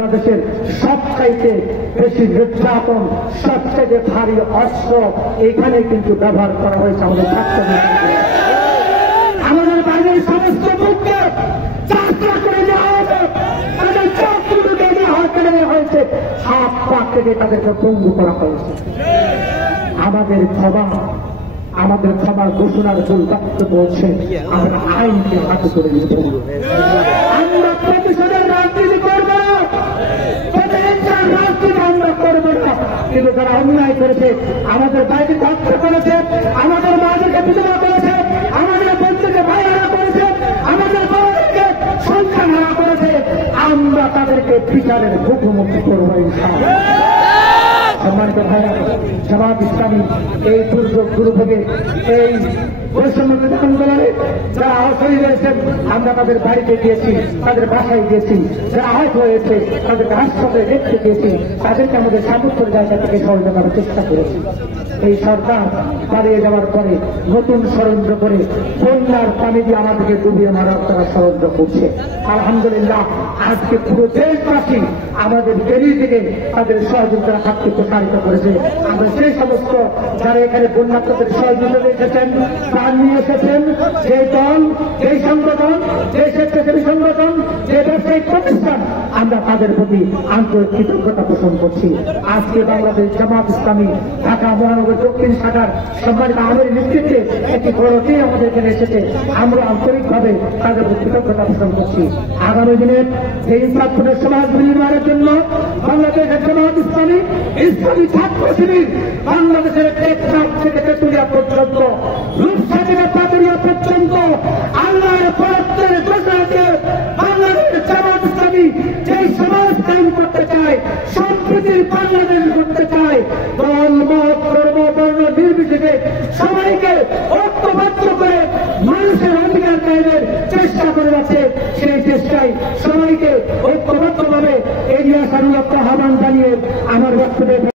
বাংলাদেশের সবচাইতে বেশি নির্যাতন, সবচাইতে ভারী অস্ত্র এখানে কিন্তু ব্যবহার করা হয়েছে আমাদের ছাত্র। আমাদের বাড়ির সমস্ত মুখকে যাত্রা করে দেওয়া হবে, তাদের চোখগুলোকে কেড়ে নেওয়া হয়েছে, হাত পা কেটে তাদেরকে পঙ্গু করা হয়েছে। আমাদের ক্ষমা ঘোষণার ভুল বক্তব্য হচ্ছে আমরা আইনকে হাতে করে নিতে পারি। আমরা প্রতিশোধের রাজনীতি করবো না, রাজনীতি আমরা করবো না, কিন্তু যারা অন্যায় করেছে, আমাদের বাইরে হত্যা করেছে, আমাদের মাদেরকে বিধবা করেছে, আমাদের বন্ধুকে ভাইয়ারা করেছে, আমাদের বাবাদেরকে সন্তান হারা করেছে, আমরা তাদেরকে বিচারের মুখোমুখি করবো ইনশাআল্লাহ। সম্মানিত ভাইরা, জামাত ইসলামী এই দুর্যোগ শুরু থেকে এই বৈষম্য আন্দোলনে যারা আহত হয়েছেন আমরা তাদের বাড়িতে গিয়েছি, তাদের বাসায় গিয়েছি, যারা আহত হয়েছে তাদেরকে হাসপাতালে দেখতে গিয়েছি, তাদেরকে আমাদের সামর্থ্যের জায়গা থেকে সহযোগিতা করার চেষ্টা করেছি। এই সরকার পালিয়ে যাওয়ার পরে নতুন ষড়যন্ত্র করে বন্যার পানি দিয়ে আমাদেরকে ডুবিয়ে মারার তারা ষড়যন্ত্র করছে। আলহামদুলিল্লাহ আজকে পুরো দেশবাসী আমাদের বেরিয়ে থেকে তাদের সহযোগিতার হাতকে প্রসারিত করেছে। আমরা সেই সমস্ত যারা এখানে বন্যার্থদের সহযোগিতা এসেছেন, প্রাণ নিয়ে এসেছেন, যে দল, যে সংগঠন, যে স্বেচ্ছাসেবী সংগঠন, যে ব্যবসায়িক প্রতিষ্ঠান, আমরা তাদের প্রতি আন্তরিক কৃতজ্ঞতা পোষণ করছি। আজকে বাংলাদেশ জামাত ইসলামী ঢাকা মহানগর দক্ষিণ শাখার সম্মানিত আমির নেতৃত্বে একটি বড় টিম আমাদের এখানে এসেছে, আমরা আন্তরিকভাবে তাদের প্রতি কৃতজ্ঞতা পোষণ করছি। আগামী দিনের এই ছাত্রদের সমাজ নির্মাণের জন্য বাংলাদেশের জামাত ইসলামী ইসলামী ছাত্র শিবির বাংলাদেশের টেকনাফ থেকে তেঁতুলিয়া পর্যন্ত, রূপসা থেকে পাতুরিয়া পর্যন্ত আল্লাহর বরাদ্দের ঘোষণাকে বাংলাদেশের জামাত ইসলামী যেই সমাজ কায়েম করতে চায়, সম্প্রীতির বাংলাদেশ করতে চায়, দল মত ধর্ম বর্ণ নির্বিশেষে সবাইকে ঐক্যবদ্ধ করে মানুষের অধিকার কায়েমের চেষ্টা করে যাচ্ছে, সেই চেষ্টায় সবাইকে ঐক্যবদ্ধভাবে এগিয়ে আসার আহ্বান জানিয়ে আমার বক্তব্য